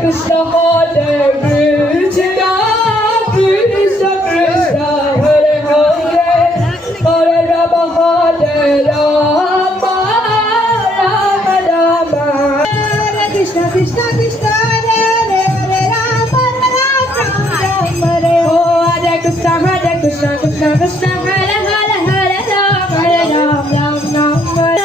Krishna, Hare Krishna, Krishna Krishna, Hare Hare, Hare Rama, Hare Rama, Rama Rama. Hare Krishna, Krishna Krishna, Hare Hare, Hare Rama, Rama Rama, Hare. Oh, Hare Krishna, Krishna Krishna, Hare Hare, Hare Rama, Hare Rama, Rama Rama, Hare.